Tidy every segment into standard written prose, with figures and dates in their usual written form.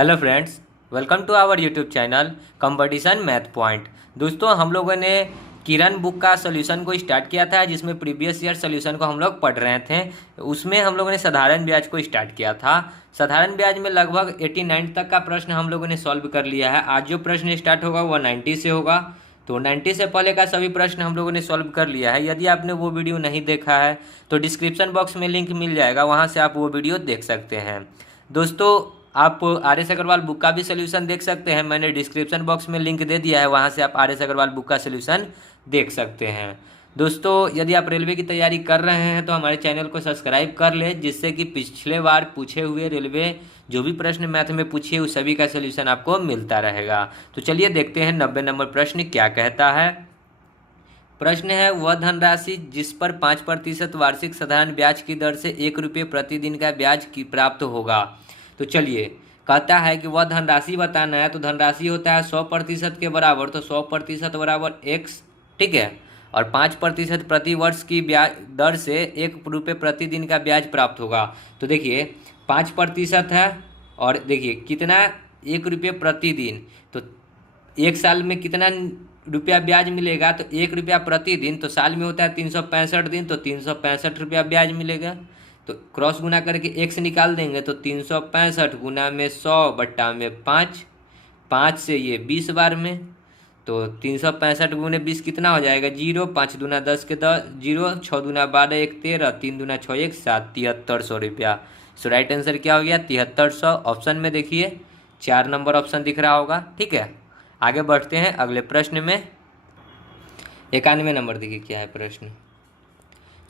Hello friends, welcome to our YouTube channel competition math point. दोस्तों, हम लोगों ने किरण बुक का सोल्यूशन को स्टार्ट किया था, जिसमें प्रीवियस ईयर सोल्यूशन को हम लोग पढ़ रहे थे। उसमें हम लोगों ने साधारण ब्याज को स्टार्ट किया था। साधारण ब्याज में लगभग 89 तक का प्रश्न हम लोगों ने सॉल्व कर लिया है। आज जो प्रश्न स्टार्ट होगा वह 90 से होगा, तो 90 से पहले का सभी प्रश्न हम लोगों ने सॉल्व कर लिया है। यदि आपने वो वीडियो नहीं देखा है तो डिस्क्रिप्शन बॉक्स में लिंक मिल जाएगा, वहाँ से आप वो वीडियो देख सकते हैं। दोस्तों, आप आर एस अग्रवाल बुक का भी सोल्यूशन देख सकते हैं। मैंने डिस्क्रिप्शन बॉक्स में लिंक दे दिया है, वहाँ से आप आर एस अग्रवाल बुक का सोल्यूशन देख सकते हैं। दोस्तों, यदि आप रेलवे की तैयारी कर रहे हैं तो हमारे चैनल को सब्सक्राइब कर लें, जिससे कि पिछले बार पूछे हुए रेलवे जो भी प्रश्न मैथ में पूछिए उस सभी का सोल्यूशन आपको मिलता रहेगा। तो चलिए देखते हैं 90 नंबर प्रश्न क्या कहता है। प्रश्न है, वह धनराशि जिस पर 5% वार्षिक साधारण ब्याज की दर से 1 रुपये प्रतिदिन का ब्याज की प्राप्त होगा। तो चलिए, कहता है कि वह धनराशि बताना है। तो धनराशि होता है 100% के बराबर, तो 100% बराबर x, ठीक है। और 5% प्रति वर्ष की ब्याज दर से 1 रुपये प्रतिदिन का ब्याज प्राप्त होगा। तो देखिए 5% है, और देखिए कितना, 1 रुपये प्रतिदिन। तो एक साल में कितना रुपया ब्याज मिलेगा, तो 1 रुपया प्रतिदिन, तो साल में होता है 365 दिन, तो 365 रुपया ब्याज मिलेगा। तो क्रॉस गुना करके x निकाल देंगे, तो 365 गुना में 100 बट्टा में 5, 5 से ये 20 बार में, तो 365 गुने 20 कितना हो जाएगा, 0। 5 दूना 10 के 10, 0। 6 दूना 12, 1 13, 3 दूना 6 1 7, 7300 रुपया। सो राइट आंसर क्या हो गया, 7300। ऑप्शन में देखिए 4 नंबर ऑप्शन दिख रहा होगा, ठीक है। आगे बढ़ते हैं अगले प्रश्न में। 91 नंबर देखिए क्या है प्रश्न।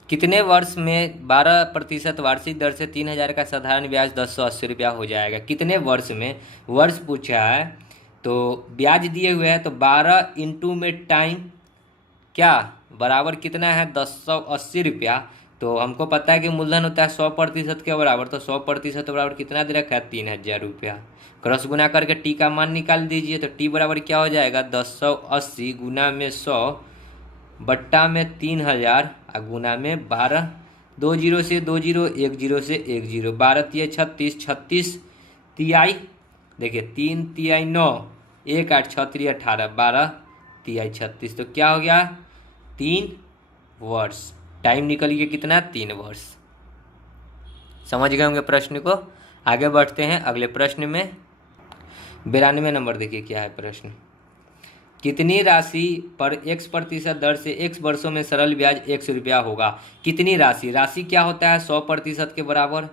कितने वर्ष में 12% वार्षिक दर से 3000 का साधारण ब्याज 1080 रुपया हो जाएगा। कितने वर्ष में, वर्ष पूछा है, तो ब्याज दिए हुए हैं, तो 12 इंटू में टाइम क्या बराबर कितना है, 1080 रुपया। तो हमको पता है कि मूलधन होता है 100% के बराबर, तो 100% बराबर कितना दे रखा है, 3000 रुपया। क्रॉस गुना करके टी का मान निकाल दीजिए, तो टी बराबर क्या हो जाएगा, 1080 गुना में 100 बट्टा में 3000 और गुना में 12। 2 जीरो से 2 जीरो, 1 जीरो से 1 जीरो, 12 तिया 36, 36 तिहाई, देखिए 3 तिहाई 9, 1 8 6 3 18, 12 तिहाई 36, तो क्या हो गया, 3 वर्ष। टाइम निकल गया कितना, 3 वर्ष। समझ गए होंगे प्रश्न को। आगे बढ़ते हैं अगले प्रश्न में। 92 नंबर देखिए क्या है प्रश्न। कितनी राशि पर x% दर से x वर्षों में सरल ब्याज 100 रुपया होगा। कितनी राशि, राशि क्या होता है 100% के बराबर,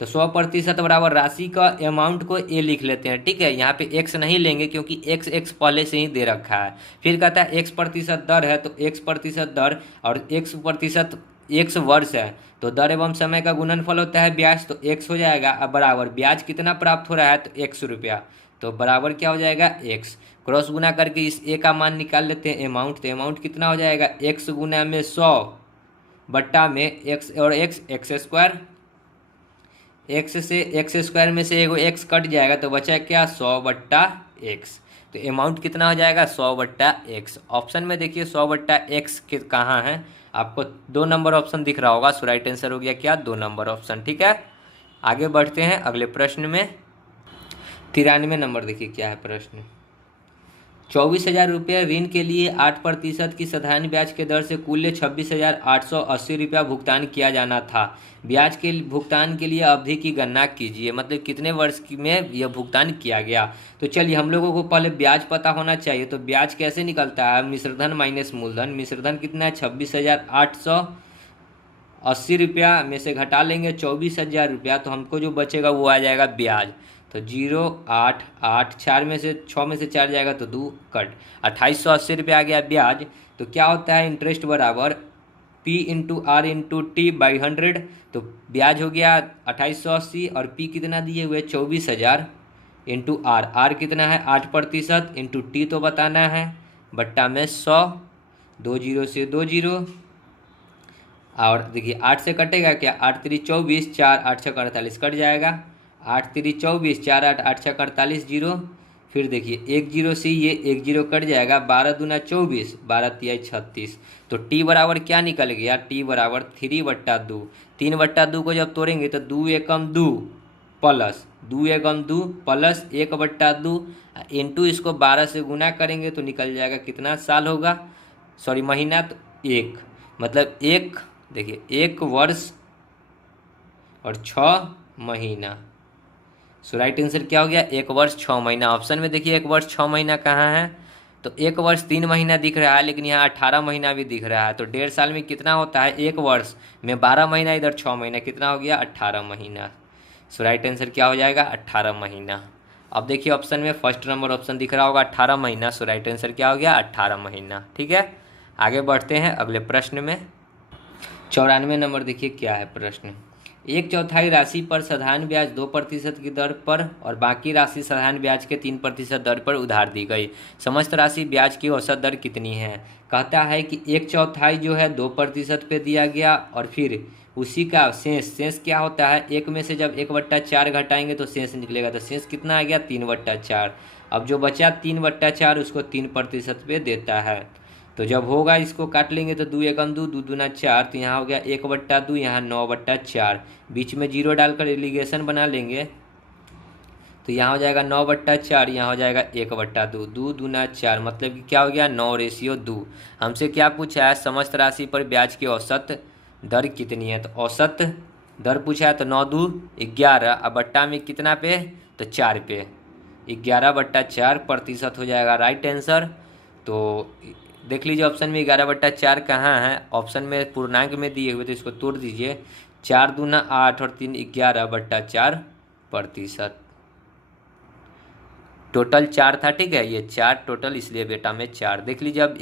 तो 100% बराबर राशि का अमाउंट को a लिख लेते हैं, ठीक है। यहाँ पे x नहीं लेंगे क्योंकि x पहले से ही दे रखा है। फिर कहता है x% दर है, तो x% दर और x% x वर्ष है, तो दर एवं समय का गुणनफल होता है ब्याज, तो x हो जाएगा। अब बराबर ब्याज कितना प्राप्त हो रहा है, तो 100 रुपया, तो बराबर क्या हो जाएगा, x। क्रॉस गुना करके इस a का मान निकाल लेते हैं अमाउंट, तो अमाउंट कितना हो जाएगा, x गुना में 100 बट्टा में x और x स्क्वायर, x से x स्क्वायर में से एगो x कट जाएगा, तो बचा क्या, 100 बट्टा x। तो अमाउंट कितना हो जाएगा, 100 बट्टा x। ऑप्शन में देखिए 100 बट्टा x कहाँ है, आपको 2 नंबर ऑप्शन दिख रहा होगा। सो राइट आंसर हो गया क्या, 2 नंबर ऑप्शन, ठीक है। आगे बढ़ते हैं अगले प्रश्न में। 93 नंबर देखिए क्या है प्रश्न। 24,000 रुपये ऋण के लिए 8% की साधारण ब्याज के दर से कुल 26,880 रुपया भुगतान किया जाना था। ब्याज के भुगतान के लिए अवधि की गणना कीजिए, मतलब कितने वर्ष में यह भुगतान किया गया। तो चलिए, हम लोगों को पहले ब्याज पता होना चाहिए। तो ब्याज कैसे निकलता है, मिश्रधन माइनस मूलधन। मिश्रधन कितना है, 26,880 रुपया में से घटा लेंगे 24,000 रुपया, तो हमको जो बचेगा वो आ जाएगा ब्याज। तो 0 8 8, 4 में से 6 में से 4 जाएगा तो 2 कट, 2880 रुपया आ गया ब्याज। तो क्या होता है, इंटरेस्ट बराबर P into R into T by 100। तो ब्याज हो गया 2880, और P कितना दिए हुए 24,000 इंटू आर कितना है 8% इंटू टी तो बताना है, बट्टा में 100, 2 जीरो से 2 जीरो, और देखिए 8 से कटेगा क्या, 8 3 24, 4 8 6 48 कट जाएगा, 8 3 24, 4 8 8 6 48 जीरो। फिर देखिए 1 जीरो से ये 1 जीरो कट जाएगा, 12 दूना 24, 12 तिहाई 36। तो टी बराबर क्या निकल गया, टी बराबर 3/2। 3/2 को जब तोड़ेंगे तो 2 एकम 2, प्लस 2 प्लस 1/2 इंटू इसको 12 से गुना करेंगे तो निकल जाएगा कितना साल होगा, सॉरी महीना, तो 1, मतलब 1, देखिए 1 वर्ष और 6 महीना। सो राइट आंसर क्या हो गया, 1 वर्ष 6 महीना। ऑप्शन में देखिए 1 वर्ष 6 महीना कहाँ है, तो 1 वर्ष 3 महीना दिख रहा है, लेकिन यहाँ 18 महीना भी दिख रहा है। तो 1.5 साल में कितना होता है, 1 वर्ष में 12 महीना, इधर 6 महीना, कितना हो गया 18 महीना। सो राइट आंसर क्या हो जाएगा 18 महीना। अब देखिए ऑप्शन में फर्स्ट नंबर ऑप्शन दिख रहा होगा 18 महीना। सो राइट आंसर क्या हो गया 18 महीना। ठीक है, आगे बढ़ते हैं अगले प्रश्न में। 94 नंबर देखिए क्या है प्रश्न। 1/4 राशि पर साधारण ब्याज 2% की दर पर और बाकी राशि साधारण ब्याज के 3% दर पर उधार दी गई। समस्त राशि ब्याज की औसत दर कितनी है। कहता है कि 1/4 जो है 2% पे दिया गया और फिर उसी का शेष क्या होता है, 1 में से जब 1/4 घटाएंगे तो शेष निकलेगा, तो शेष कितना आ गया 3/4। अब जो बचा 3/4 उसको 3% पे देता है। तो जब होगा इसको काट लेंगे तो 2 एकम 2, 2 दूना 4, तो यहाँ हो गया 1/2, यहाँ 9/4, बीच में जीरो डालकर एलिगेशन बना लेंगे तो यहाँ हो जाएगा 9/4, यहाँ हो जाएगा 1/2, 2 दूना 4, मतलब कि क्या हो गया 9:2। हमसे क्या पूछा है, समस्त राशि पर ब्याज की औसत दर कितनी है, तो औसत दर पूछा है तो 9 2 11, अब बट्टा में कितना पे, तो 4 पे, 11/4% हो जाएगा राइट आंसर। तो देख लीजिए ऑप्शन में 11/4 कहाँ है, ऑप्शन में पूर्णांक में दिए हुए तो इसको तोड़ दीजिए, 4 दूना 8 और 3 11/4%। टोटल 4 था, ठीक है, ये 4 टोटल, इसलिए बेटा में 4। देख लीजिए अब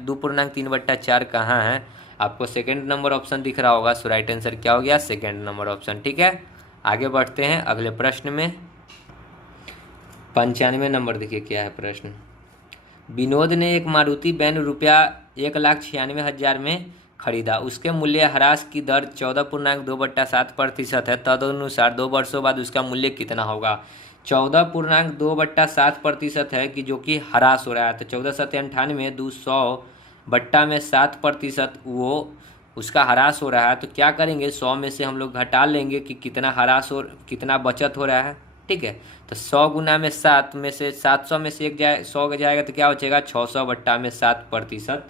2 पूर्णांक 3/4 कहाँ है, आपको सेकेंड नंबर ऑप्शन दिख रहा होगा। सो राइट आंसर क्या हो गया सेकेंड नंबर ऑप्शन। ठीक है, आगे बढ़ते हैं अगले प्रश्न में। 95 नंबर देखिए क्या है प्रश्न। विनोद ने एक मारुति वैन रुपया 1,96,000 में खरीदा, उसके मूल्य ह्रास की दर 14.2/7% है, तदनुसार 2 वर्षों बाद उसका मूल्य कितना होगा। 14.2/7% है कि जो कि ह्रास हो रहा है, तो 14,97 200/7%, वो उसका ह्रास हो रहा है। तो क्या करेंगे, 100 में से हम लोग घटा लेंगे कि कितना ह्रास हो, कितना बचत हो रहा है। ठीक है, तो 100 गुना में 7 में से 700 में से 100 जाएगा तो क्या बचेगा 600/7%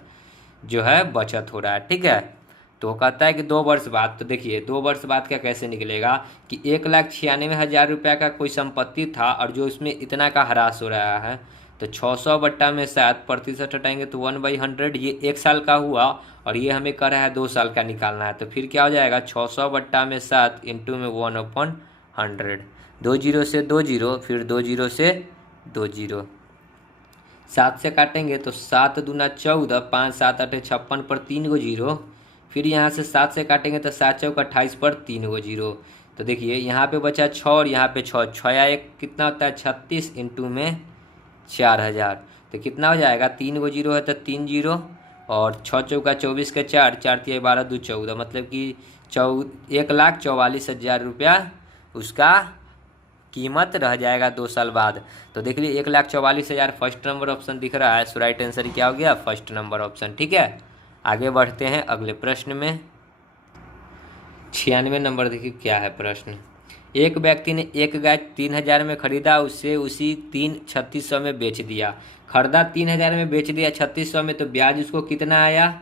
जो है बचत हो रहा है। ठीक है, तो कहता है कि 2 वर्ष बाद, तो देखिए 2 वर्ष बाद का कैसे निकलेगा कि 1,96,000 रुपया का कोई संपत्ति था और जो इसमें इतना का ह्रास हो रहा है, तो 600/7% हटाएंगे तो 1/100, ये 1 साल का हुआ और ये हमें कह रहा है 2 साल का निकालना है। तो फिर क्या हो जाएगा 600/7 इंटू में 1/100, 2 जीरो से 2 जीरो, फिर 2 जीरो से 2 जीरो, 7 से काटेंगे तो 7 दूना 14, 5 7 8 56 पर 3 गो जीरो, फिर यहाँ से 7 से काटेंगे तो 7 चौक 28 पर 3 गो जीरो। तो देखिए यहाँ पे बचा 6 और यहाँ पे 6, 6 या 1 कितना होता है 36 इंटू में 4000, तो कितना हो जाएगा 3 गो जीरो है तो 3 जीरो और 6 चौका 24 के 4, 4 तिया 12 2 14, मतलब कि 1,44,000 रुपया उसका कीमत रह जाएगा 2 साल बाद। तो देख लीजिए 1,44,000 फर्स्ट नंबर ऑप्शन दिख रहा है। सो राइट आंसर क्या हो गया फर्स्ट नंबर ऑप्शन। ठीक है, आगे बढ़ते हैं अगले प्रश्न में। 96 नंबर देखिए क्या है प्रश्न। एक व्यक्ति ने एक गाय 3,000 में खरीदा, उसे उसी 3600 में बेच दिया। खरीदा 3,000 में, बेच दिया 3600 में, तो ब्याज उसको कितना आया,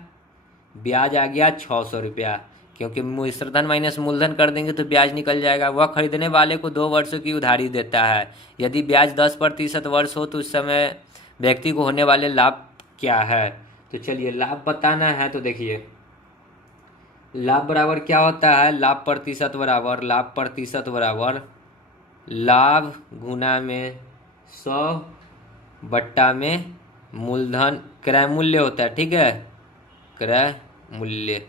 ब्याज आ गया 600 रुपया, क्योंकि मिश्रधन माइनस मूलधन कर देंगे तो ब्याज निकल जाएगा। वह खरीदने वाले को 2 वर्षों की उधारी देता है। यदि ब्याज 10% वर्ष हो तो उस समय व्यक्ति को होने वाले लाभ क्या है। तो चलिए लाभ बताना है, तो देखिए लाभ बराबर क्या होता है, लाभ प्रतिशत बराबर लाभ गुना में 100 बट्टा में मूलधन क्रय मूल्य होता है। ठीक है, क्रय मूल्य।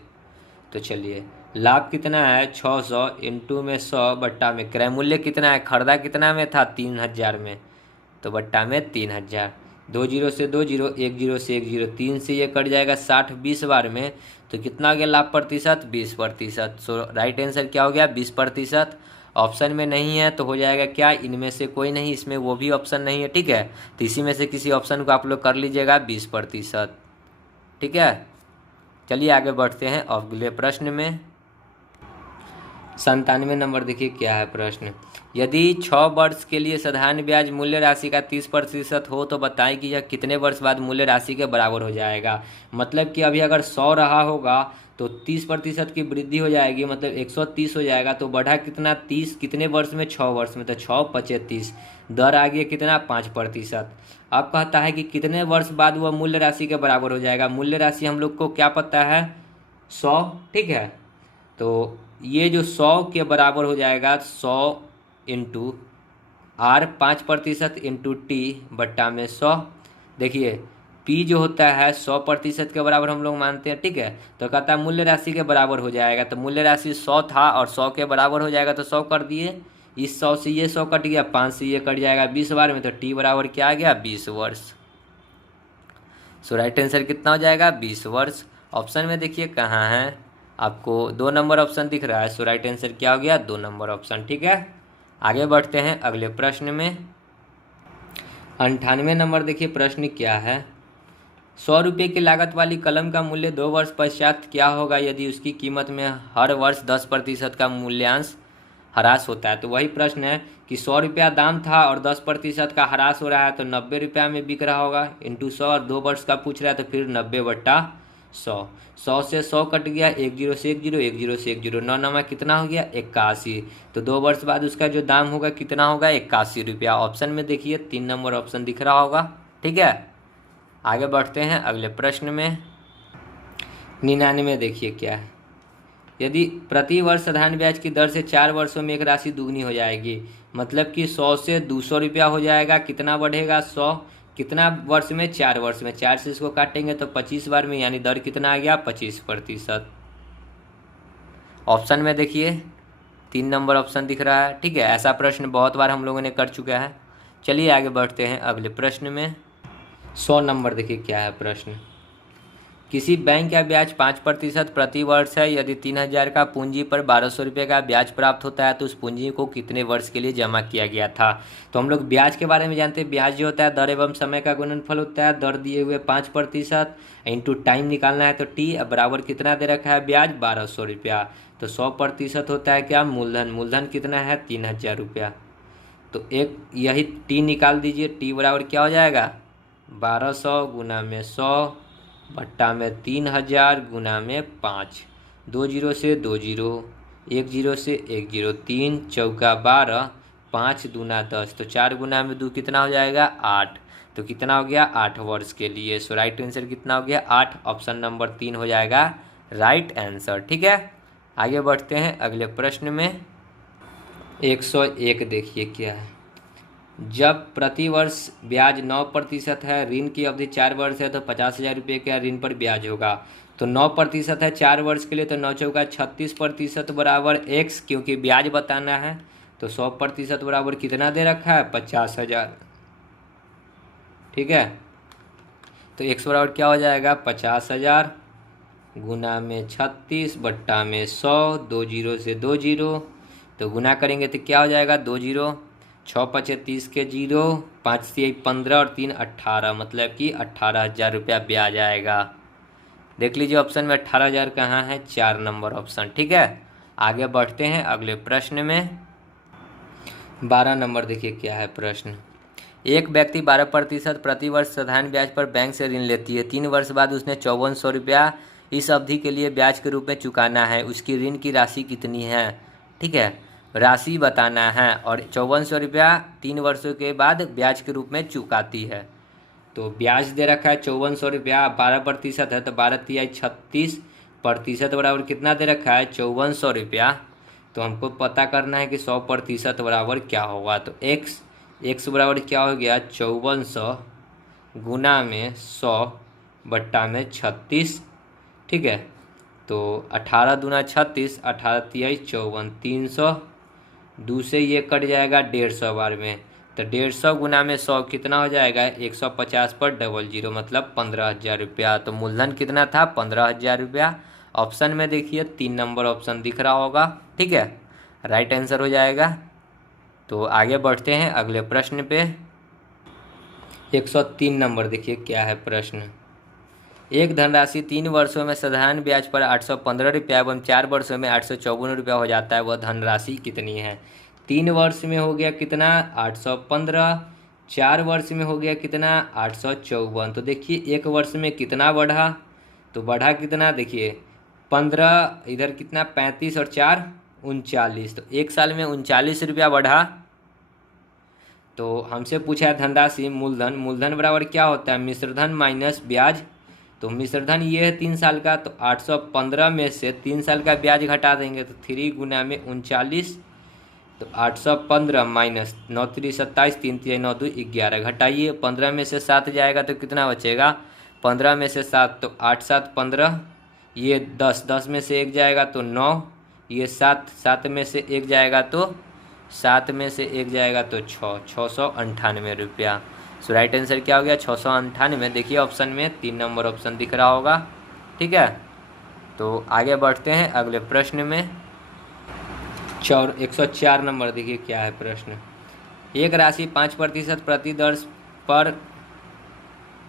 तो चलिए लाभ कितना है 600 इंटू में 100 बट्टा में क्रय मूल्य कितना है, खरीदा कितना में था 3,000 में, तो बट्टा में 3,000, 2 जीरो से 2 जीरो, 1 जीरो से 1 जीरो, 3 से ये कट जाएगा 60 20 बार में, तो कितना हो गया लाभ प्रतिशत 20%। सो राइट आंसर क्या हो गया 20%। ऑप्शन में नहीं है तो हो जाएगा क्या, इनमें से कोई नहीं, इसमें वो भी ऑप्शन नहीं है। ठीक है, तो इसी में से किसी ऑप्शन को आप लोग कर लीजिएगा 20%। ठीक है, चलिए आगे बढ़ते हैं अगले प्रश्न में। 97 नंबर देखिए क्या है प्रश्न। यदि 6 वर्ष के लिए साधारण ब्याज मूल्य राशि का 30% हो तो बताएं कि यह कितने वर्ष बाद मूल्य राशि के बराबर हो जाएगा। मतलब कि अभी अगर 100 रहा होगा तो 30% की वृद्धि हो जाएगी, मतलब 130 हो जाएगा। तो बढ़ा कितना 30, कितने वर्ष में 6 वर्ष में, तो 6 पचे 30, दर आ गया कितना 5%। अब कहता है कि कितने वर्ष बाद वह मूल्य राशि के बराबर हो जाएगा। मूल्य राशि हम लोग को क्या पता है 100, ठीक है। तो ये जो 100 के बराबर हो जाएगा 100 इंटू आर 5% इंटू टी बट्टा में 100। देखिए पी जो होता है 100% के बराबर हम लोग मानते हैं, ठीक है। तो कहता है मूल्य राशि के बराबर हो जाएगा, तो मूल्य राशि 100 था और 100 के बराबर हो जाएगा तो 100 कर दिए। इस 100 से ये 100 कट गया, 5 से ये कट जाएगा 20 बार में, तो टी बराबर क्या आ गया 20 वर्ष। सो राइट आंसर कितना हो जाएगा 20 वर्ष। ऑप्शन में देखिए कहाँ है, आपको 2 नंबर ऑप्शन दिख रहा है। सो राइट आंसर क्या हो गया 2 नंबर ऑप्शन, ठीक है। आगे बढ़ते हैं अगले प्रश्न में। 98 नंबर देखिए प्रश्न क्या है। 100 रुपये की लागत वाली कलम का मूल्य 2 वर्ष पश्चात क्या होगा यदि उसकी कीमत में हर वर्ष 10% का मूल्यांश ह्रास होता है। तो वही प्रश्न है कि 100 रुपया दाम था और 10% का ह्रास हो रहा है, तो 90 रुपया में बिक रहा होगा इंटू 100, और 2 वर्ष का पूछ रहा है तो फिर 90/100। 100 से 100 कट गया, 1 जीरो से 1 जीरो, 1 जीरो से 1 जीरो, 9 नमा कितना हो गया 81। तो 2 वर्ष बाद उसका जो दाम होगा कितना होगा 81 रुपया। ऑप्शन में देखिए 3 नंबर ऑप्शन दिख रहा होगा, ठीक है। आगे बढ़ते हैं अगले प्रश्न में। 99 देखिए क्या है। यदि प्रति वर्ष साधारण ब्याज की दर से 4 वर्षों में एक राशि दुगनी हो जाएगी, मतलब कि 100 से 200 रुपया हो जाएगा, कितना बढ़ेगा 100, कितना वर्ष में 4 वर्ष में, 4 से इसको काटेंगे तो 25 बार में, यानी दर कितना आ गया 25%। ऑप्शन में देखिए 3 नंबर ऑप्शन दिख रहा है, ठीक है। ऐसा प्रश्न बहुत बार हम लोगों ने कर चुका है। चलिए आगे बढ़ते हैं अगले प्रश्न में। 100 नंबर देखिए क्या है प्रश्न। किसी बैंक का ब्याज 5% प्रति वर्ष है। यदि 3000 का पूंजी पर 1200 रुपये का ब्याज प्राप्त होता है तो उस पूंजी को कितने वर्ष के लिए जमा किया गया था। तो हम लोग ब्याज के बारे में जानते हैं। ब्याज जो होता है दर एवं समय का गुणनफल होता है। दर दिए हुए 5% इंटू टाइम निकालना है, तो टी बराबर कितना दे रखा है ब्याज 1200 रुपया। तो 100% होता है क्या मूलधन, मूलधन कितना है 3000 रुपया। तो एक यही टी निकाल दीजिए, टी बराबर क्या हो जाएगा 1200 गुना में 100 बट्टा में 3000 गुना में 5, 2 जीरो से 2 जीरो, 1 जीरो से 1 जीरो, 3 चौका 12, 5 दूना 10, तो 4 गुना में 2 कितना हो जाएगा 8। तो कितना हो गया 8 वर्ष के लिए। सो राइट आंसर कितना हो गया 8। ऑप्शन नंबर 3 हो जाएगा राइट आंसर, ठीक है। आगे बढ़ते हैं अगले प्रश्न में। 101 देखिए क्या है। जब प्रति वर्ष ब्याज 9% है, ऋण की अवधि 4 वर्ष है, तो 50,000 रुपये का ऋण पर ब्याज होगा। तो 9% है 4 वर्ष के लिए, तो 9 चौका 36% बराबर x, क्योंकि ब्याज बताना है। तो 100% बराबर कितना दे रखा है 50,000, ठीक है। तो x बराबर क्या हो जाएगा 50,000 गुना में 36 बट्टा में 100, 2 जीरो से 2 जीरो, तो गुना करेंगे तो क्या हो जाएगा 2 जीरो, 6 पचे 30 के जीरो, 5 से 15 और 3 18, मतलब कि 18,000 रुपया ब्याज आएगा। देख लीजिए ऑप्शन में 18,000 कहाँ है 4 नंबर ऑप्शन, ठीक है। आगे बढ़ते हैं अगले प्रश्न में। 12 नंबर देखिए क्या है प्रश्न। एक व्यक्ति 12% प्रति वर्ष साधारण ब्याज पर बैंक से ऋण लेती है। 3 वर्ष बाद उसने 5400 रुपया इस अवधि के लिए ब्याज के रूप में चुकाना है। उसकी ऋण की राशि कितनी है, ठीक है, राशि बताना है। और 5400 रुपया 3 वर्षों के बाद ब्याज के रूप में चुकाती है। तो ब्याज दे रखा है 5400 रुपया, 12% है तो 12 तिहाई 36% बराबर कितना दे रखा है 5400 रुपया। तो हमको पता करना है कि 100% बराबर क्या होगा। तो x बराबर क्या हो गया 5400 गुना में 100 बट्टा में 36, ठीक है। तो 18 दूना 36, 18 तिहाई 54, 300, 2 से ये कट जाएगा 150 बार में, तो 150 गुना में 100 कितना हो जाएगा 150 पर 00, मतलब 15,000 रुपया। तो मूलधन कितना था 15,000 रुपया। ऑप्शन में देखिए 3 नंबर ऑप्शन दिख रहा होगा, ठीक है, राइट आंसर हो जाएगा। तो आगे बढ़ते हैं अगले प्रश्न पे। 103 नंबर देखिए क्या है प्रश्न। एक धनराशि 3 वर्षों में साधारण ब्याज पर 815 रुपया एवं 4 वर्षों में 854 रुपया हो जाता है, वह धनराशि कितनी है? 3 वर्ष में हो गया कितना? 815। 4 वर्ष में हो गया कितना? 854। तो देखिए 1 वर्ष में कितना बढ़ा, तो बढ़ा कितना, देखिए 15, इधर कितना 35 और 4 39, तो 1 साल में 39 रुपया बढ़ा। तो हमसे पूछा है धनराशि मूलधन, मूलधन बराबर क्या होता है? मिश्रधन माइनस ब्याज। तो मिश्रधन ये है 3 साल का, तो 815 में से 3 साल का ब्याज घटा देंगे तो 3 गुना में 39, तो 815 माइनस 9 3 27, 3 3 9 2 11, घटाइए 15 में से 7 जाएगा तो कितना बचेगा? 15 में से 7 तो 8 7 15, ये 10, 10 में से 1 जाएगा तो 9, ये 7, 7 में से 1 जाएगा तो 7 में से 1 जाएगा तो 6, 698 रुपया। सो राइट आंसर क्या हो गया? 698। देखिए ऑप्शन में 3 नंबर ऑप्शन दिख रहा होगा, ठीक है। तो आगे बढ़ते हैं अगले प्रश्न में। 104 नंबर देखिए क्या है प्रश्न। एक राशि 5% प्रति दर पर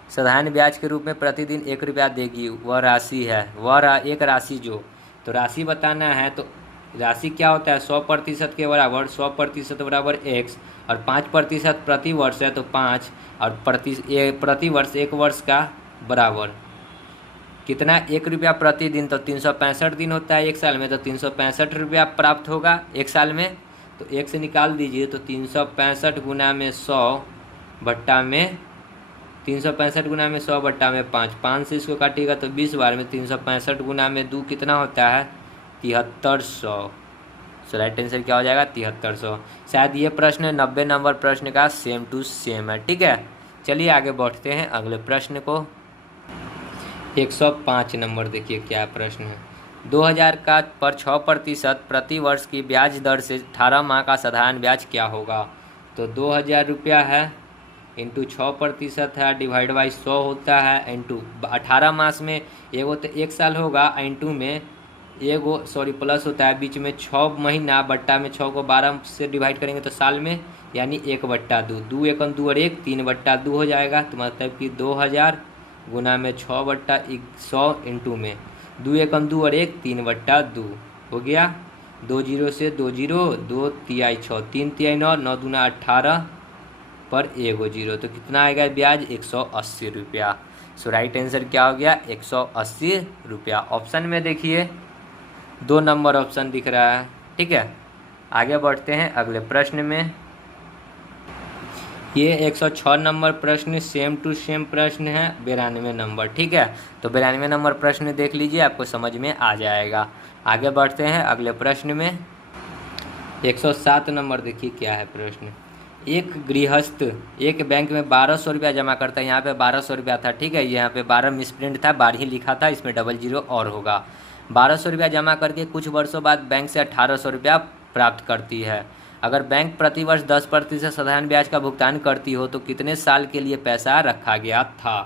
साधारण ब्याज के रूप में प्रतिदिन 1 रुपया देगी, वह राशि है, एक राशि जो, तो राशि बताना है। तो राशि क्या होता है? 100% के बराबर, 100% बराबर x, और 5% प्रति वर्ष है तो 5, और प्रति वर्ष 1 वर्ष का बराबर कितना? 1 रुपया प्रतिदिन, तो 365 दिन होता है 1 साल में, तो 365 रुपया प्राप्त होगा 1 साल में। तो 1 से निकाल दीजिए, तो 365 गुना में 100 बट्टा में 365 गुना में 100 बट्टा में 5, 5 से इसको काटिएगा तो 20 बार में 365 गुना में 2 कितना होता है? 7300। सो राइट आंसर क्या हो जाएगा? 7300। शायद ये प्रश्न 90 नंबर प्रश्न का सेम टू सेम है, ठीक है। चलिए आगे बढ़ते हैं अगले प्रश्न को। 105 नंबर देखिए क्या प्रश्न है। 2000 का पर 6% प्रति वर्ष की ब्याज दर से 18 माह का साधारण ब्याज क्या होगा? तो 2000 रुपया है इंटू 6% है डिवाइड बाई 100 होता है, इंटू 18 मास में एगो तो 1 साल होगा, इंटू में एगो प्लस होता है बीच में 6 महीना, बट्टा में 6 को 12 से डिवाइड करेंगे तो साल में, यानी 1/2, 2 1 2 और 1 3/2 हो जाएगा। तो मतलब कि 2000 गुना में 6/100 इंटू में 2 1 2 और 1 3/2 हो गया। 2 0 से 2 0, 2 तिहाई 6, 3 तिहाई 9, 9 दूना 18 पर 1 0, तो कितना आएगा ब्याज? 180 रुपया। सो राइट आंसर क्या हो गया? 180 रुपया। ऑप्शन में देखिए 2 नंबर ऑप्शन दिख रहा है, ठीक है। आगे बढ़ते हैं अगले प्रश्न में। ये 106 नंबर प्रश्न सेम टू सेम प्रश्न है 92 नंबर, ठीक है। तो 92 नंबर प्रश्न देख लीजिए, आपको समझ में आ जाएगा। आगे बढ़ते हैं अगले प्रश्न में। 107 नंबर देखिए क्या है प्रश्न। एक गृहस्थ एक बैंक में 1200 रुपया जमा करता है, यहाँ पे 1200 रुपया था, ठीक है। यहाँ पे 12 मिसप्रिंट था, 12 ही लिखा था, इसमें 00 और होगा। 1200 रुपया जमा करके कुछ वर्षों बाद बैंक से 1800 रुपया प्राप्त करती है। अगर बैंक प्रतिवर्ष 10% साधारण ब्याज का भुगतान करती हो तो कितने साल के लिए पैसा रखा गया था?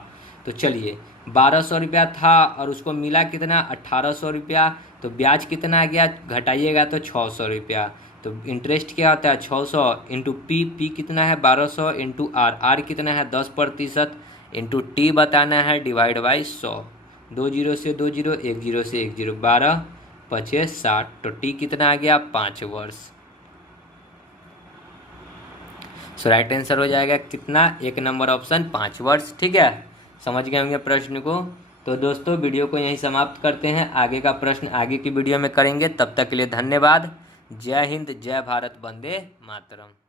तो चलिए 1200 रुपया था और उसको मिला कितना? 1800 रुपया, तो ब्याज कितना आ गया? घटाइएगा तो 600 रुपया। तो इंटरेस्ट क्या होता है? 600 इंटू पी कितना है? 1200 इंटू आर कितना है? 10% इंटू टी बताना है डिवाइड बाई 100। 2 0 से 2 0, 1 0 से 1 0, 12 25 60, तो टी कितना आ गया? 5 वर्ष। सो राइट आंसर हो जाएगा कितना? 1 नंबर ऑप्शन 5 वर्ष, ठीक है। समझ गए होंगे प्रश्न को। तो दोस्तों वीडियो को यहीं समाप्त करते हैं, आगे का प्रश्न आगे की वीडियो में करेंगे। तब तक के लिए धन्यवाद। जय हिंद, जय भारत, वंदे मातरम।